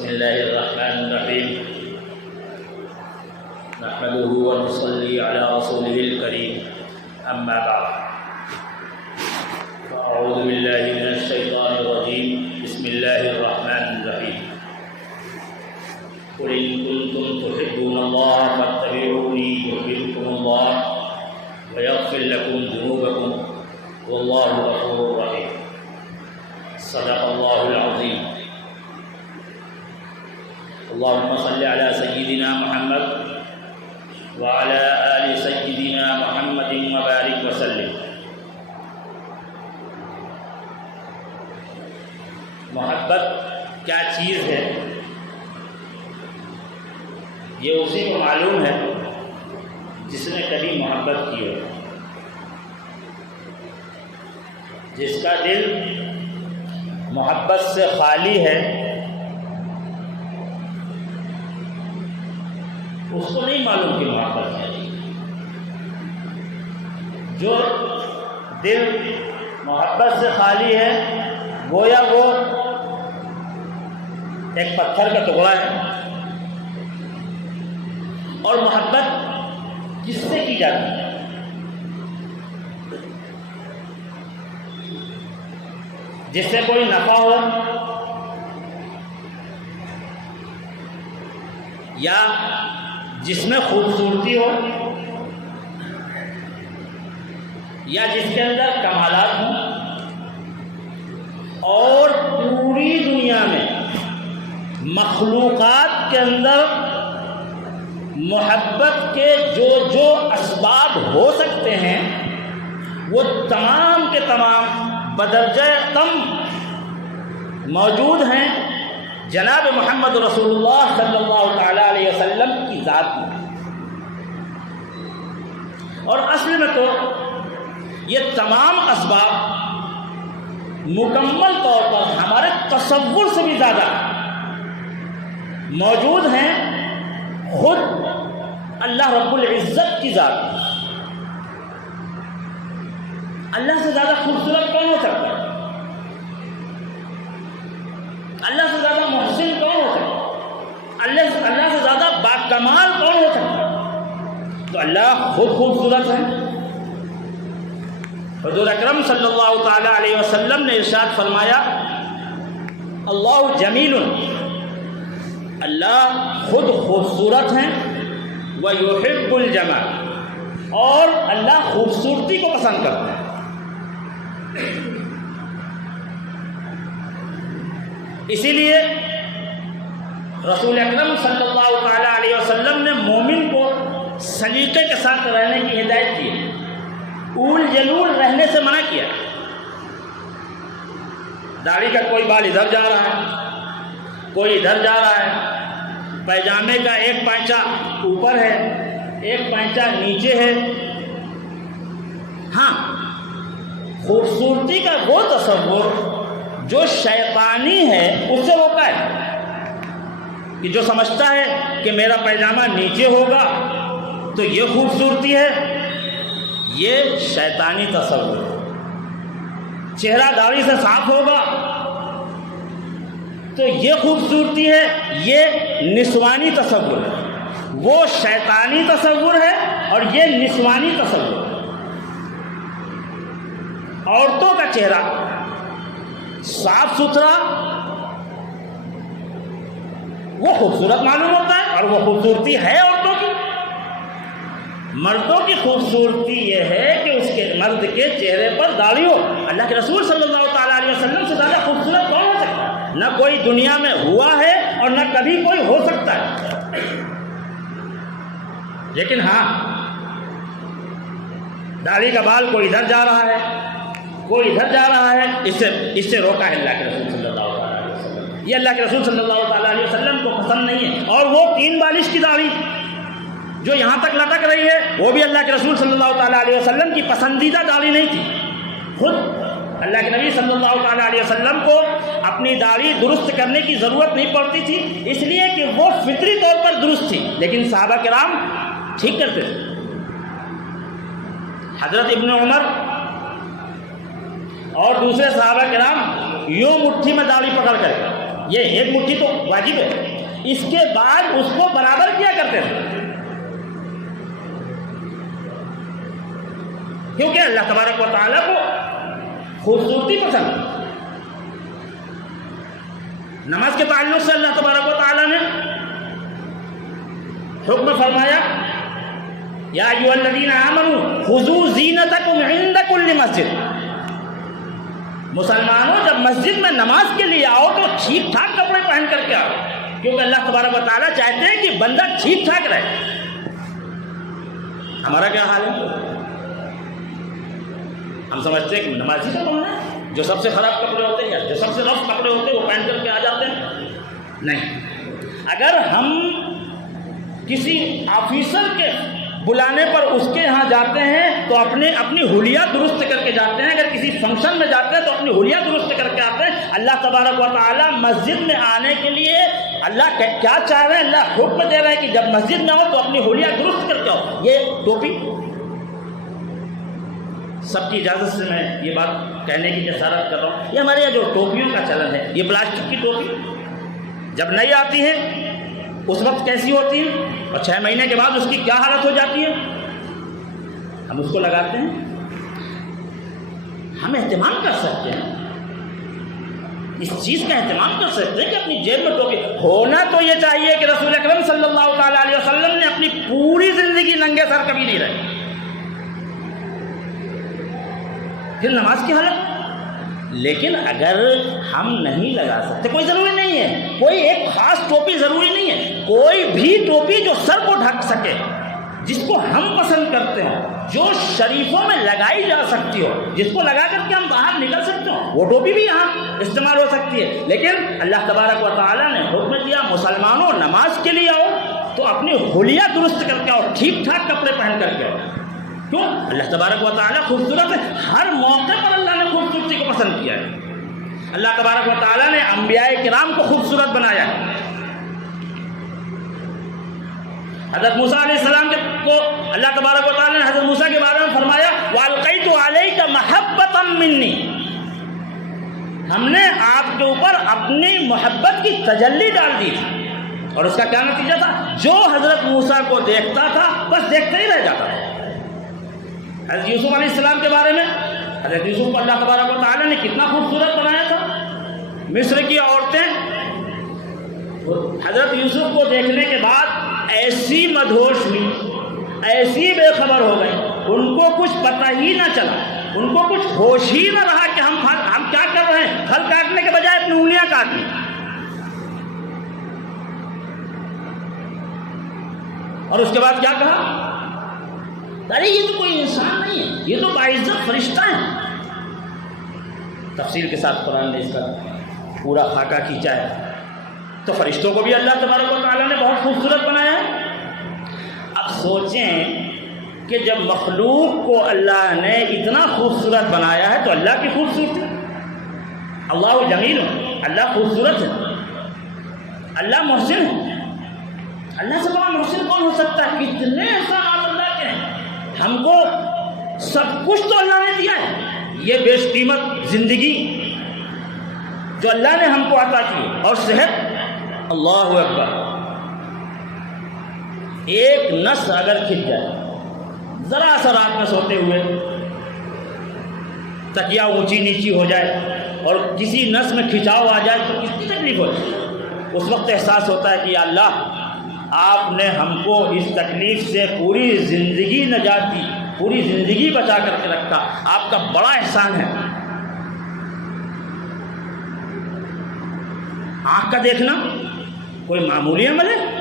بسم الله الرحمن الرحيم نحمده ونصلي على رسوله الكريم أما بعد فأعوذ بالله من الشيطان الرجيم بسم الله الرحمن الرحيم قل إن كنتم تحبون الله فاتبعوني يحببكم الله ويغفر لكم ذنوبكم والله غفور رحيم صدق الله العظيم اللهم صل على سيدنا محمد وعلى آل سيدنا محمد وبارك وسلم. محبت کیا چیز ہے یہ اسی کو معلوم ہے جس نے کبھی محبت کی ہو. جس کا دل محبت سے خالی ہے اس کو نہیں معلوم کہ محبت ہے. جو دل محبت سے خالی ہے گویا وہ ایک پتھر کا ٹکڑا ہے. اور محبت کس سے کی جاتی ہے؟ جس سے کوئی نفع ہو یا جس میں خوبصورتی ہو یا جس کے اندر کمالات ہوں اور پوری دنیا میں مخلوقات کے اندر محبت کے جو اسباب ہو سکتے ہیں وہ تمام کے تمام بدرجہ کم موجود ہیں جناب محمد رسول اللہ صلی اللہ تعالی علیہ وسلم کی ذات میں. اور اصل میں تو یہ تمام اسباب مکمل طور پر ہمارے تصور سے بھی زیادہ موجود ہیں خود اللہ رب العزت کی ذات میں. اللہ سے زیادہ خوبصورت کون ہو سکتا ہے؟ اللہ سے زیادہ محسن کون ہو سکتا ہے؟ اللہ سے زیادہ باکمال کون ہو سکتا ہے؟ تو اللہ خود خوبصورت ہے. حضور اکرم صلی اللہ تعالی علیہ وسلم نے ارشاد فرمایا اللہ جمیل، اللہ خود خوبصورت ہیں، وَيُحِبُّ الْجَمَالَ، اور اللہ خوبصورتی کو پسند کرتا ہے. اسی لیے رسول اکرم صلی اللہ تعالی علیہ وسلم نے مومن کو سلیقے کے ساتھ رہنے کی ہدایت کی، اول جلول رہنے سے منع کیا. داڑھی کا کوئی بال ادھر جا رہا ہے، کوئی ادھر جا رہا ہے، پیجامے کا ایک پائچہ اوپر ہے ایک پائچہ نیچے ہے. ہاں، خوبصورتی کا وہ تصور جو شیطانی ہے اس سے روکا ہے کہ جو سمجھتا ہے کہ میرا پیجامہ نیچے ہوگا تو یہ خوبصورتی ہے، یہ شیطانی تصور. چہرہ داڑھی سے صاف ہوگا تو یہ خوبصورتی ہے، یہ نسوانی تصور ہے. وہ شیطانی تصور ہے اور یہ نسوانی تصور ہے. عورتوں کا چہرہ صاف ستھرا وہ خوبصورت معلوم ہوتا ہے اور وہ خوبصورتی ہے عورتوں کی. مردوں کی خوبصورتی یہ ہے کہ اس کے مرد کے چہرے پر داڑھی ہو. اللہ کے رسول صلی اللہ تعالی علیہ وسلم سے زیادہ خوبصورت کون ہو سکتا ہے؟ نہ کوئی دنیا میں ہوا ہے اور نہ کبھی کوئی ہو سکتا ہے. لیکن ہاں، داڑھی کا بال کوئی ادھر جا رہا ہے کوئی ادھر جا رہا ہے، اس سے روکا ہے اللہ کے رسول صلی اللہ تعالی علیہ وسلم. یہ اللہ کے رسول صلی اللہ تعالی علیہ وسلم کو پسند نہیں ہے. اور وہ 3 بالش کی داڑھی جو یہاں تک لٹک رہی ہے وہ بھی اللہ کے رسول صلی اللہ تعالی علیہ وسلم کی پسندیدہ داڑھی نہیں تھی. خود اللہ کے نبی صلی اللہ تعالی علیہ وسلم کو اپنی داڑھی درست کرنے کی ضرورت نہیں پڑتی تھی، اس لیے کہ وہ فطری طور پر درست تھی، لیکن صحابہ کرام ٹھیک کرتے تھے. حضرت ابن عمر اور دوسرے صحابہ کرام یوں مٹھی میں داڑھی پکڑ کر یہ ایک مٹھی تو واجب ہے، اس کے بعد اس کو برابر کیا کرتے تھے، کیونکہ اللہ تبارک و تعالیٰ کو خوبصورتی پسند۔ نماز کے تعلق سے اللہ تبارک و تعالیٰ نے حکم فرمایا یا ایھا الذین آمنوا خذوا زینتکم عند کل مسجد، مسلمانوں جب مسجد میں نماز کے لیے آؤ تو ٹھیک ٹھاک کپڑے پہن کر کے آؤ، کیونکہ اللہ تبارک و تعالیٰ چاہتے ہیں کہ بندہ ٹھیک ٹھاک رہے۔ ہمارا کیا حال ہے؟ ہم سمجھتے ہیں کہ نمازی کا کون ہے، جو سب سے خراب کپڑے ہوتے ہیں یا جو سب سے رف کپڑے ہوتے ہیں وہ پہن کر کے آ جاتے ہیں۔ نہیں، اگر ہم کسی آفیسر کے بلانے پر اس کے یہاں جاتے ہیں تو اپنی حلیہ درست کر کے جاتے ہیں، اگر کسی فنکشن میں جاتے ہیں تو اپنی حلیہ درست کر کے آتے ہیں۔ اللہ تبارک و تعالیٰ مسجد میں آنے کے لیے اللہ کیا چاہ رہے ہیں؟ اللہ حکم دے رہے ہیں کہ جب مسجد میں آؤ تو اپنی حلیہ درست کر کے آؤ۔ یہ ٹوپی، سب کی اجازت سے میں یہ بات کہنے کی جسارت کر رہا ہوں، یہ ہمارے یہاں جو ٹوپیوں کا چلن ہے، یہ پلاسٹک کی ٹوپی جب نئی آتی ہے اس وقت کیسی ہوتی ہے اور 6 مہینے کے بعد اس کی کیا حالت ہو جاتی ہے، ہم اس کو لگاتے ہیں۔ ہم اہتمام کر سکتے ہیں، اس چیز کا اہتمام کر سکتے ہیں کہ اپنی جیب میں ٹوپی ہونا تو یہ چاہیے کہ رسول اکرم صلی اللہ تعالیٰ علیہ وسلم نے اپنی پوری زندگی ننگے سر کبھی نہیں رہے۔ پھر نماز کی حالت، لیکن اگر ہم نہیں لگا سکتے، کوئی ضروری نہیں ہے، کوئی ایک خاص ٹوپی ضروری نہیں ہے، کوئی بھی ٹوپی جو سر کو ڈھک سکے، جس کو ہم پسند کرتے ہوں، جو شریفوں میں لگائی جا سکتی ہو، جس کو لگا کر کے ہم باہر نکل سکتے ہوں، وہ ٹوپی بھی یہاں استعمال ہو سکتی ہے۔ لیکن اللہ تبارک و تعالیٰ نے حکم دیا مسلمانوں نماز کے لیے آؤ تو اپنی حلیہ درست کر کے آؤ، ٹھیک ٹھاک کپڑے پہن کر کے آؤ۔ کیوں؟ اللہ تبارک و تعالیٰ خوبصورت ہے، ہر موقع پر اللہ نے خوبصورتی کو پسند کیا ہے۔ اللہ تبارک و تعالیٰ نے انبیاء کرام کو خوبصورت بنایا ہے۔ حضرت موسیٰ علیہ السلام کو اللہ تبارک و تعالیٰ نے حضرت موسیٰ کے بارے میں فرمایا وَأَلْقَيْتُ عَلَيْكَ مَحَبَّةً مِّنِّي، ہم نے آپ کے اوپر اپنی محبت کی تجلی ڈال دی تھی، اور اس کا کیا نتیجہ تھا؟ جو حضرت موسیٰ کو دیکھتا تھا بس دیکھتے ہی رہ جاتا تھا۔ حضرت یوسف علیہ السلام کے بارے میں، حضرت یوسف کو اللہ تبارک و تعالیٰ نے کتنا خوبصورت بنایا تھا۔ مصر کی عورتیں حضرت یوسف کو دیکھنے کے بعد ایسی مدہوش ہوئی، ایسی بے خبر ہو گئی، ان کو کچھ پتہ ہی نہ چلا، ان کو کچھ ہوش ہی نہ رہا کہ ہم کیا کر رہے ہیں، پھل کاٹنے کے بجائے اپنی انگلیاں کاٹ لی۔ اور اس کے بعد کیا کہا؟ ارے یہ تو کوئی انسان نہیں ہے، یہ تو باعزت فرشتہ ہے۔ تفصیل کے ساتھ قرآن نے اس کا پورا خاکہ کھینچا ہے۔ تو فرشتوں کو بھی اللہ تبارک و تعالیٰ نے بہت خوبصورت بنایا ہے۔ اب سوچیں کہ جب مخلوق کو اللہ نے اتنا خوبصورت بنایا ہے تو اللہ کی خوبصورتی، اللہ جمیل، اللہ خوبصورت ہے، اللہ محسن ہے، اللہ سے بڑا محسن کون ہو سکتا ہے؟ کتنے احسانات اللہ کے ہیں، ہم کو سب کچھ تو اللہ نے دیا ہے، یہ بیش قیمت زندگی جو اللہ نے ہم کو عطا کی، اور صحت، اللہ اکبر، ایک نس اگر کھل جائے، ذرا سا رات میں سوتے ہوئے تکیا اونچی نیچی ہو جائے اور کسی نس میں کھچاؤ آ جائے تو کتنی تکلیف ہوتی ہے۔ اس وقت احساس ہوتا ہے کہ یا اللہ، آپ نے ہم کو اس تکلیف سے پوری زندگی نجات دی، پوری زندگی بچا کر کے رکھا، آپ کا بڑا احسان ہے۔ آنکھ کا دیکھنا کوئی معمولی عمل ہے؟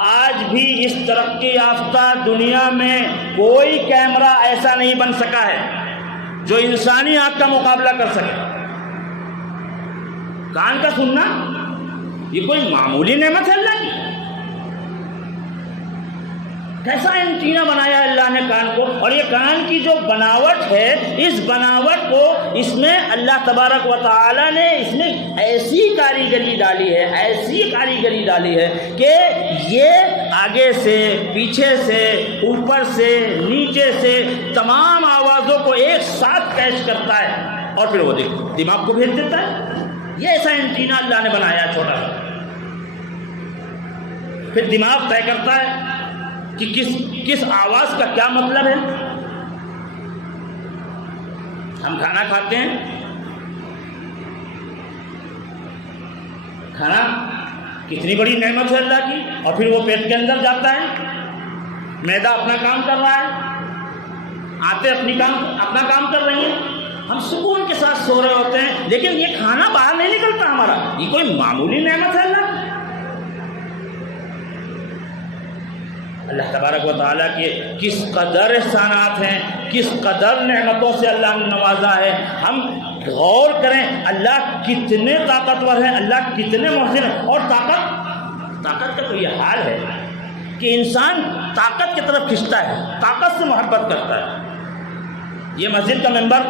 آج بھی اس ترقی یافتہ دنیا میں کوئی کیمرہ ایسا نہیں بن سکا ہے جو انسانی آنکھ کا مقابلہ کر سکے۔ کان کا سننا یہ کوئی معمولی نعمت ہے اللہ کی؟ کیسا اینٹینا بنایا ہے اللہ نے کان کو، اور یہ کان کی جو بناوٹ ہے، اس بناوٹ کو اس میں اللہ تبارک و تعالی نے اس میں ایسی کاریگری ڈالی ہے، ایسی کاریگری ڈالی ہے کہ یہ آگے سے، پیچھے سے، اوپر سے، نیچے سے تمام آوازوں کو ایک ساتھ کیچ کرتا ہے۔ اور پھر وہ دماغ کو بھیج دیتا ہے. یہ ایسا اینٹینا اللہ نے بنایا چھوٹا سا. پھر دماغ طے کرتا ہے کہ کس آواز کا کیا مطلب ہے. ہم کھانا کھاتے ہیں، کھانا کتنی بڑی نعمت ہے اللہ کی، اور پھر وہ پیٹ کے اندر جاتا ہے، معدہ اپنا کام کر رہا ہے، آتے اپنا کام کر رہی ہیں، ہم سکون کے ساتھ سو رہے ہوتے ہیں، لیکن یہ کھانا باہر نہیں نکلتا ہمارا. یہ کوئی معمولی نعمت ہے اللہ کی. اللہ تبارک و تعالیٰ کے کس قدر احسانات ہیں، کس قدر نعمتوں سے اللہ نے نوازا ہے. ہم غور کریں اللہ کتنے طاقتور ہیں، اللہ کتنے محسن ہیں. اور طاقت کا تو یہ حال ہے کہ انسان طاقت کی طرف کھنچتا ہے، طاقت سے محبت کرتا ہے. یہ مسجد کا ممبر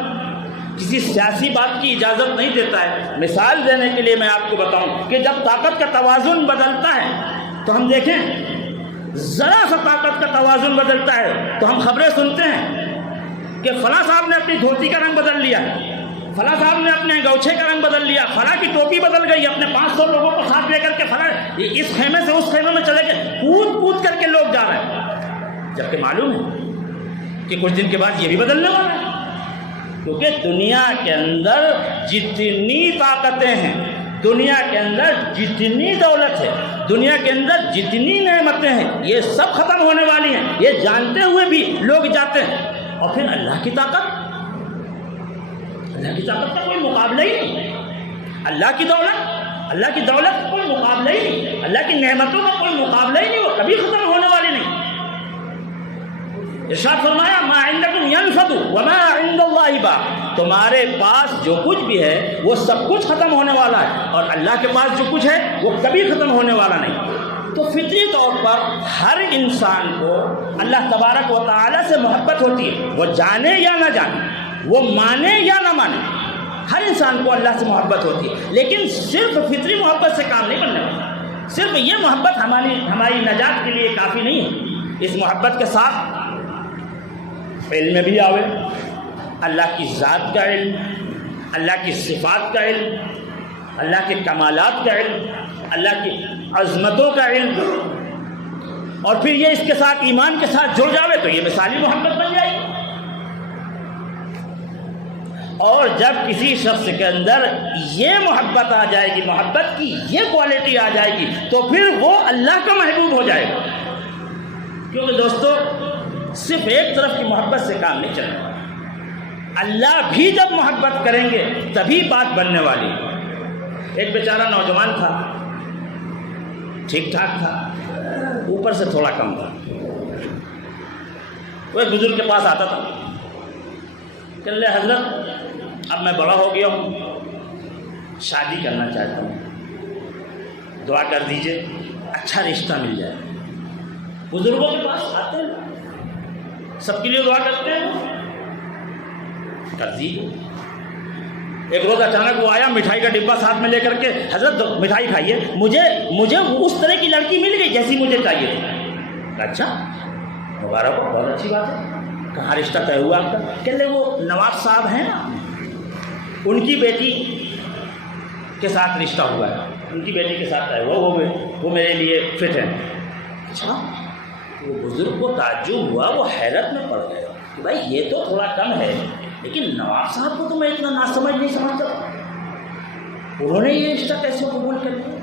کسی سیاسی بات کی اجازت نہیں دیتا ہے. مثال دینے کے لیے میں آپ کو بتاؤں کہ جب طاقت کا توازن بدلتا ہے تو ہم دیکھیں، ذرا سا طاقت کا توازن بدلتا ہے تو ہم خبریں سنتے ہیں کہ فلاں صاحب نے اپنی دھوتی کا رنگ بدل لیا، فلاں صاحب نے اپنے گوچھے کا رنگ بدل لیا، فلاں کی ٹوپی بدل گئی، اپنے 500 لوگوں کو ساتھ لے کر کے فلاں اس خیمے سے اس خیمے میں چلے گئے، کود کر کے لوگ جا رہے ہیں. جبکہ معلوم ہے کہ کچھ دن کے بعد یہ بھی بدلنے والا ہے. کیونکہ دنیا کے اندر جتنی طاقتیں ہیں، دنیا کے اندر جتنی دولت ہے، دنیا کے اندر جتنی نعمتیں ہیں، یہ سب ختم ہونے والی ہیں. یہ جانتے ہوئے بھی لوگ جاتے ہیں. اور پھر اللہ کی طاقت کا کوئی مقابلہ ہی نہیں. اللہ کی دولت کا کوئی مقابلہ ہی نہیں. اللہ کی نعمتوں کا کوئی مقابلہ ہی نہیں. وہ کبھی ختم ہونے والی نہیں. ارشاد فرمایا ما عندکم ینفد وما عند اللہ باق. تمہارے پاس جو کچھ بھی ہے وہ سب کچھ ختم ہونے والا ہے، اور اللہ کے پاس جو کچھ ہے وہ کبھی ختم ہونے والا نہیں. تو فطری طور پر ہر انسان کو اللہ تبارک و تعالیٰ سے محبت ہوتی ہے. وہ جانے یا نہ جانے، وہ مانے یا نہ مانے، ہر انسان کو اللہ سے محبت ہوتی ہے. لیکن صرف فطری محبت سے کام نہیں بننے والا. صرف یہ محبت ہماری نجات کے لیے کافی نہیں ہے. اس محبت کے ساتھ علم بھی آوے، اللہ کی ذات کا علم، اللہ کی صفات کا علم، اللہ کے کمالات کا علم، اللہ کی عظمتوں کا علم. اور پھر یہ اس کے ساتھ ایمان کے ساتھ جڑ جاوے تو یہ مثالی محبت بن جائے گی. اور جب کسی شخص کے اندر یہ محبت آ جائے گی، محبت کی یہ کوالٹی آ جائے گی، تو پھر وہ اللہ کا محبوب ہو جائے گا. کیونکہ دوستو صرف ایک طرف کی محبت سے کام نہیں چلے گا. اللہ بھی جب محبت کریں گے تبھی بات بننے والی. ایک بیچارہ نوجوان تھا، ٹھیک ٹھاک تھا، اوپر سے تھوڑا کم تھا. وہ ایک بزرگ کے پاس آتا تھا کہ اللہ حضرت اب میں بڑا ہو گیا ہوں، شادی کرنا چاہتا ہوں، دعا کر دیجئے اچھا رشتہ مل جائے. بزرگوں کے پاس آتے ہیں، سب کے لیے دعا کرتے ہیں، کر دیجیے. ایک روز اچانک وہ آیا، مٹھائی کا ڈبہ ساتھ میں لے کر کے، حضرت مٹھائی کھائیے، مجھے اس طرح کی لڑکی مل گئی جیسی مجھے چاہیے تھی. اچھا مبارک ہو، بہت اچھی بات ہے. کہاں رشتہ طے ہوا آپ کا؟ کہ لے وہ نواز صاحب ہیں نا، ان کی بیٹی کے ساتھ رشتہ ہوا ہے، ان کی بیٹی کے ساتھ طے ہوا، وہ میرے لیے فٹ ہے. اچھا. وہ بزرگ کو تعجب ہوا، وہ حیرت میں پڑ گیا کہ بھائی یہ تو تھوڑا کم ہے، لیکن نواب صاحب کو تو میں اتنا ناسمجھ نہیں سمجھتا. انہوں نے یہ رشتہ کیسے قبول کر لیا،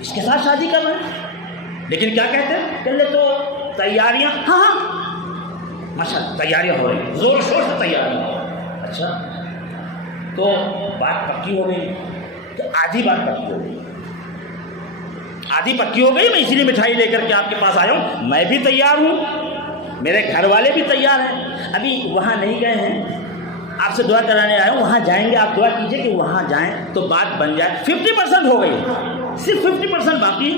اس کے ساتھ شادی کر رہے ہیں. لیکن کیا کہتے ہیں کہ لے تو تیاریاں، ہاں ماشاء اللہ تیاریاں ہو رہی ہیں، زور شور سے تیاریاں ہو رہی ہیں. اچھا تو بات پکی ہو گئی، تو آدھی بات پکی ہو گئی، آدھی پکی ہو گئی. میں اسی لیے مٹھائی لے کر کے آپ کے پاس آیا ہوں. میں بھی تیار ہوں، میرے گھر والے بھی تیار ہیں. ابھی وہاں نہیں گئے ہیں، آپ سے دعا کرانے آیا ہوں، وہاں جائیں گے. آپ دعا کیجئے کہ وہاں جائیں تو بات بن جائے. 50% ہو گئی، صرف 50% باقی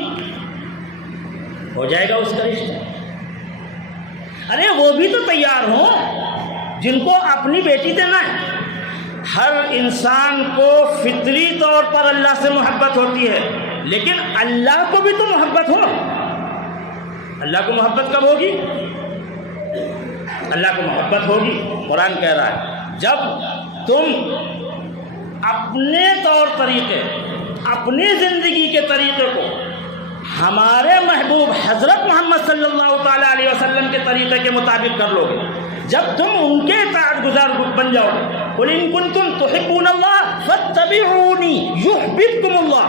ہو جائے گا اس کا رشتہ. ارے وہ بھی تو تیار ہوں جن کو اپنی بیٹی دینا ہے. ہر انسان کو فطری طور پر اللہ سے محبت ہوتی ہے، لیکن اللہ کو بھی تو محبت ہو. اللہ کو محبت کب ہوگی؟ اللہ کو محبت ہوگی. قرآن کہہ رہا ہے جب تم اپنے طور طریقے، اپنی زندگی کے طریقے کو ہمارے محبوب حضرت محمد صلی اللہ تعالیٰ علیہ وسلم کے طریقے کے مطابق کر لو گے، جب تم ان کے اطاعت گزار بن جاؤ گے، قل ان کنتم تحبون اللہ فاتبعونی یحببکم اللہ،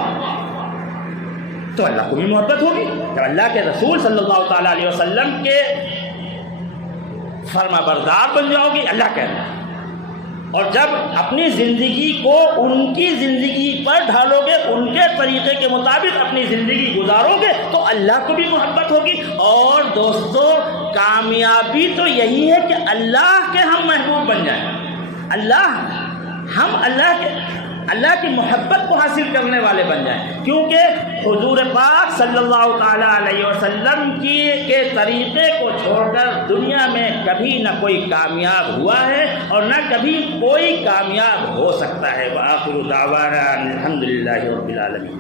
تو اللہ کو بھی محبت ہوگی۔ جب اللہ کے رسول صلی اللہ تعالیٰ علیہ وسلم کے فرما بردار بن جاؤ گے، اللہ کہہ رہا ہے، اور جب اپنی زندگی کو ان کی زندگی پر ڈھالو گے، ان کے طریقے کے مطابق اپنی زندگی گزارو گے، تو اللہ کو بھی محبت ہوگی۔ اور دوستو، کامیابی تو یہی ہے کہ اللہ کے ہم محبوب بن جائیں، ہم اللہ کی محبت کو حاصل کرنے والے بن جائیں، کیونکہ حضور پاک صلی اللہ تعالیٰ علیہ وسلم کے طریقے کو چھوڑ کر دنیا میں کبھی نہ کوئی کامیاب ہوا ہے اور نہ کبھی کوئی کامیاب ہو سکتا ہے۔ وآخر دعوانا الحمدللہ رب العالمین۔